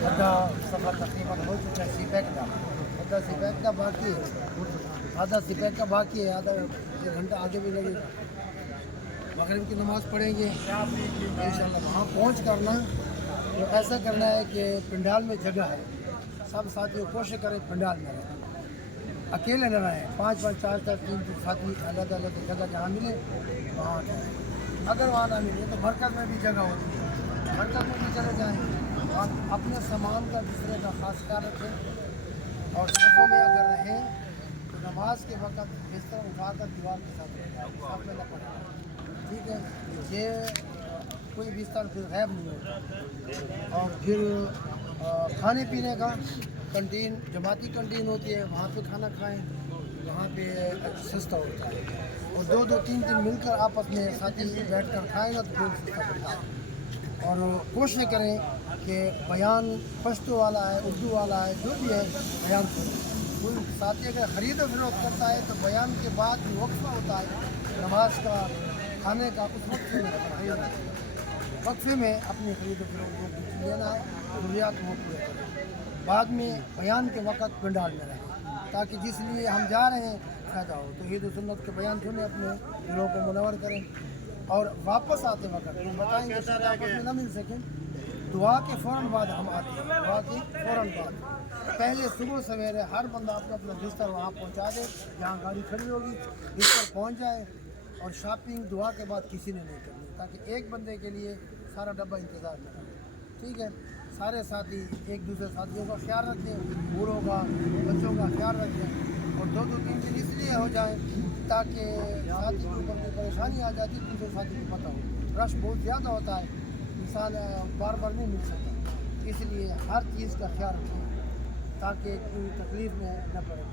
आधा सफ़र तकरीबन हो चुका है सीपैक का, आधा सीपैक का बाकी है, आधा सीपैक का बाकी है, आधा 1 घंटा आगे भी लगेगा। मगरिब की नमाज़ पढ़ेंगे इंशाल्लाह। वहाँ पहुँच कर ना तो ऐसा करना है कि पंडाल में जगह है, सब साथियों कोशिश करें पंडाल में रहें, अकेले न रहें, 5-5, 4-4, 3-3 साथी अलग अलग जगह जहाँ मिले वहाँ जाएँ। अगर वहाँ ना मिले तो मरकज़ में भी जगह होती है, मरकज़ में भी चले जाएँ। और अपने सामान का दूसरे का खास ख्याल रखें और सफ़ों में अगर रहें तो नमाज के वक़्त बिस्तर उठाकर दीवार के साथ रख जाए, साथ में न पड़े। ठीक है, ये कोई बिस्तर फिर गैब नहीं होता। और फिर खाने पीने का कैंटीन, जमाती कैंटीन होती है, वहाँ पे खाना खाएं, वहाँ पे सस्ता होता है। और 2-2, 3-3 मिलकर आपस में साथी बैठ कर खाएंगे तो फिर सस्ता पड़ता है। और कोशिश करें कि बयान पश्तो वाला है, उर्दू वाला है, जो भी है बयान करें। कोई साथी अगर ख़रीद फरोख्त करता है तो बयान के बाद जो वक्फा होता है नमाज का, खाने का, उस वक्फे में वक्फे में अपनी खरीद फरोख्त जो कुछ लेना है ज़रूरियात वो पूरे करें। बाद में बयान के वक़्त पंडाल में रहें ताकि जिस लिए हम जा रहे हैं फ़ायदा हो। तो ईद सुन्नत के बयान सुने, अपने दिलों को मुनव्वर करें। और वापस आते वक्त हम बताएंगे शायद आपस में न मिल सकें, दुआ के फ़ौरन बाद हम आते हैं, दुआ के फ़ौरन बाद पहले सुबह सवेरे हर बंदा अपना अपना बिस्तर वहाँ पहुँचा दे जहाँ गाड़ी खड़ी होगी, बिस्तर पहुँच जाए। और शॉपिंग दुआ के बाद किसी ने नहीं करनी, ताकि एक बंदे के लिए सारा डब्बा इंतज़ार में रहे। ठीक है, सारे साथी एक दूसरे साथियों का ख्याल रखें, बूढ़ों का, बच्चों का ख्याल रखें। और 2-2, 3 दिन इसलिए हो जाए ताकि साथी के ऊपर कोई परेशानी आ जाती है, दूसरे साथी को पता हो। रश बहुत ज़्यादा होता है, इंसान बार बार नहीं मिल सकता, इसलिए हर चीज़ का ख्याल रखें ताकि कोई तकलीफ़ में न पड़े।